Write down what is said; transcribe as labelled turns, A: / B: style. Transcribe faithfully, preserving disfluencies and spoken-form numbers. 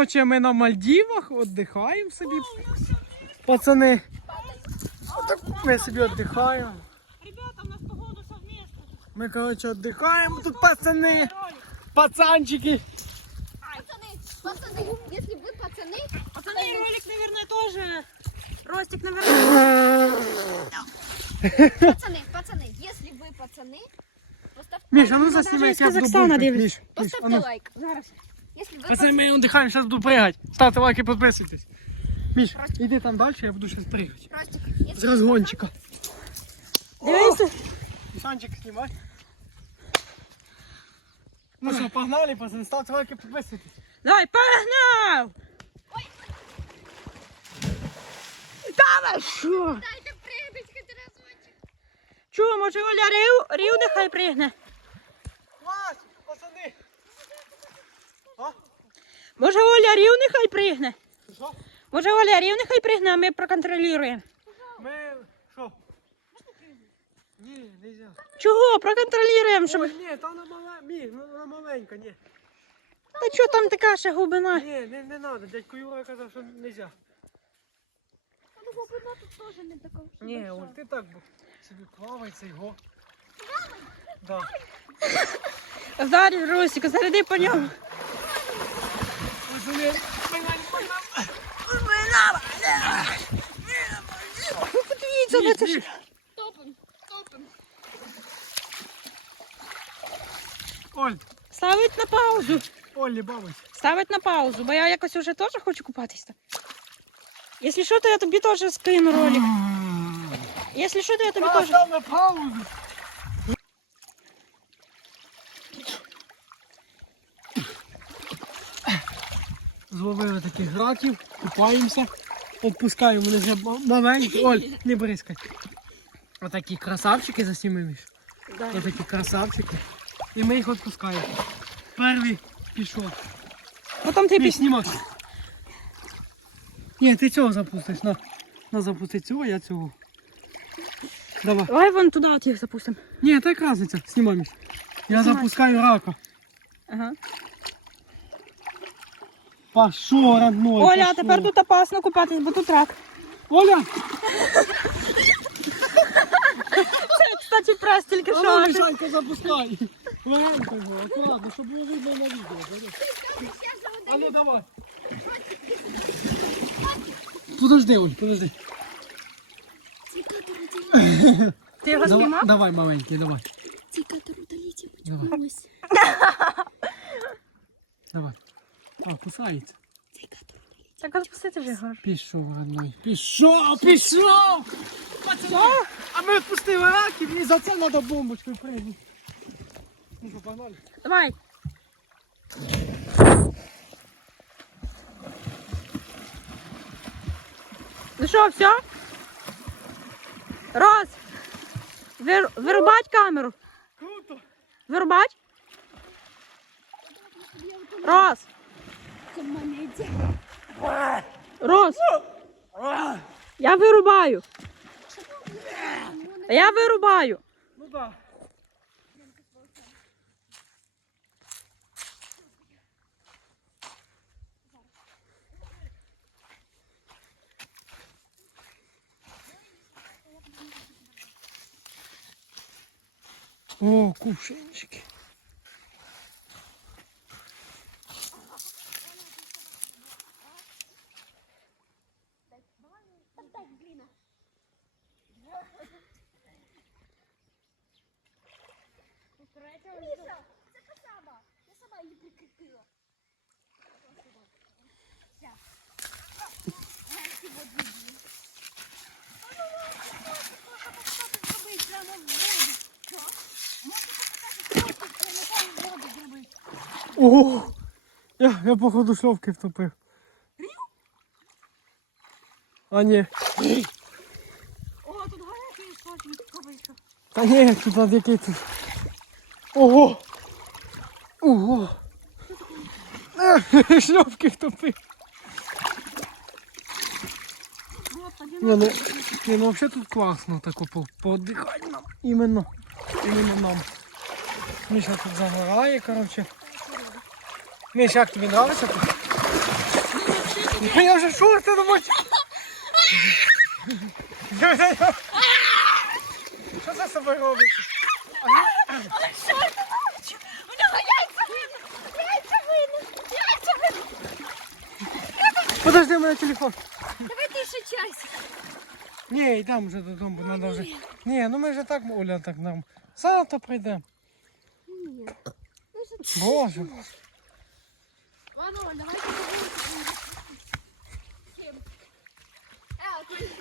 A: Короче, ми на Мальдивах віддихаємо собі. Пацани. Ми собі віддихаємо.
B: Ребята, у нас погода совместна.
A: Ми, короче, віддихаємо. Тут пацани. Пацанчики.
C: Пацаны, пацаны, если вы пацаны,
B: Пацаны, ролик, наверное, тоже. Ростик, наверное.
C: пацаны, пацаны, если вы пацаны, поставьте,
A: Міш, а ну засніми, як я буду
B: Казахстана
A: булькати.
B: дивлюсь.
A: Міш, Міш, а
C: поставьте
A: ну.
C: лайк. Зараз. Если вы
A: Пацани,
C: пацаны,
A: ми віддихаємо, зараз буду пригати. Ставте лайки, підписуйтесь. Міш, іди там далі, я буду зараз пригати.
C: Ростик,
A: З
C: если
A: розгончика.
B: Дивися.
A: Санчик снимай. Ну что, погнали, пацаны, ставьте лайки, подписывайтесь.
B: Давай, погнав! Та ви що?
C: дайте прыгать хоть разочек.
B: Чого, може Оля Рів, Рів нехай пригне?
A: Вась, пацаны. А?
B: Може Оля Рів нехай пригне?
A: Что?
B: Може Оля Рів нехай пригне, а ми проконтролюємо.
A: Мы, что? Не, нельзя.
B: Чого? Проконтролюємо, щоб...
A: Ой, не, там на маленька, Мі, ну на маленька, не.
B: Та чого там така ще глибина?
A: Не, не, не надо, дядько Юра казав, що нельзя.
C: Ну, глубина тут тоже не такая.
A: Не, Оль, ти так бо собі плавається його. Да.
B: Зараз, Росіка, заряди по ньому.
A: Пацани, погнали,
B: Подивіться на це. ж.
C: Топим, топим.
A: Оль,
B: Ставить на паузу.
A: Олі, бабусь.
B: Ставить на паузу, бо я якось уже теж хочу купатися. Якщо що, то я тобі теж скину ролик. Якщо що, то я тобі теж...
A: Став на паузу. Зловили таких граків, купаємося, відпускаємо, вони вже маленькі. Оль, не бризкай. Отакі красавчики заснімемо.
B: Да.
A: Отакі красавчики. І ми їх відпускаємо. Перший пішов.
B: Потім ти
A: Міш,
B: пісні.
A: знімай. Ні, ти цього запустиш. На, на запусти цього, я цього. Давай.
B: Давай вон туди от їх запустимо.
A: Ні, так разниця. Знімай, Міш. Я
B: Знімай.
A: запускаю рака.
B: Ага.
A: Пошо, родной,
B: Оля, а
A: пошо.
B: тепер тут опасно купатись, бо тут рак.
A: Оля!
B: Це, кстати, прес тільки
A: А
B: що.
A: ну, Мішанька, запускай. Легенько його, акуратно, щоб було видно на відео. А ну, давай. Подожди, Оль, подожди.
B: Ти його
A: Давай,
B: знімав?
A: давай, маленький, давай.
C: Цикатор удалите,
A: Давай.
C: почему?
A: Давай. А, кусається.
B: Так розпустити вже його.
A: Пішов, родной. Пішов, пішов! Пацани, а ми відпустили раків, і за це треба бомбочкою пригнути. Ну що, погнали?
B: Давай. Ну що, все? Рос, вир... вирубать камеру.
A: Круто!
B: Вирубать? Рос. Рос. Я вирубаю. Я вирубаю.
A: Ну да. О, кувшинчики.
C: Миша, це сама. Я сама її прикріпила.
A: Ого! Я, я походу шльовки втопив. А ні.
B: О, тут гарячий істочник вийшов.
A: Та ні, тут от який тут. Ого! Ого! Ех, шльовки втопив.
B: Господи,
A: Ні, ну, ні, ну взагалі тут класно тако по, поодихати нам. Іменно. Іменно нам. Міша тут загорає, коротше. Міш, як тобі подобається тут? Ну, я вже шорти намочив. Що це з тобою робиться?
B: Але шорти намочив! У нього яйця видно! Яйця видно! Яйця видно!
A: Подожди, у мене телефон.
C: Давай ти ще час.
A: Ні, йдемо вже додому, бо треба вже. Ні, ну ми вже так, Оля, так нам. Завтра прийдемо.
C: Ні.
A: Боже.
C: Ладно, давай подивимося. Ким? Е, а ти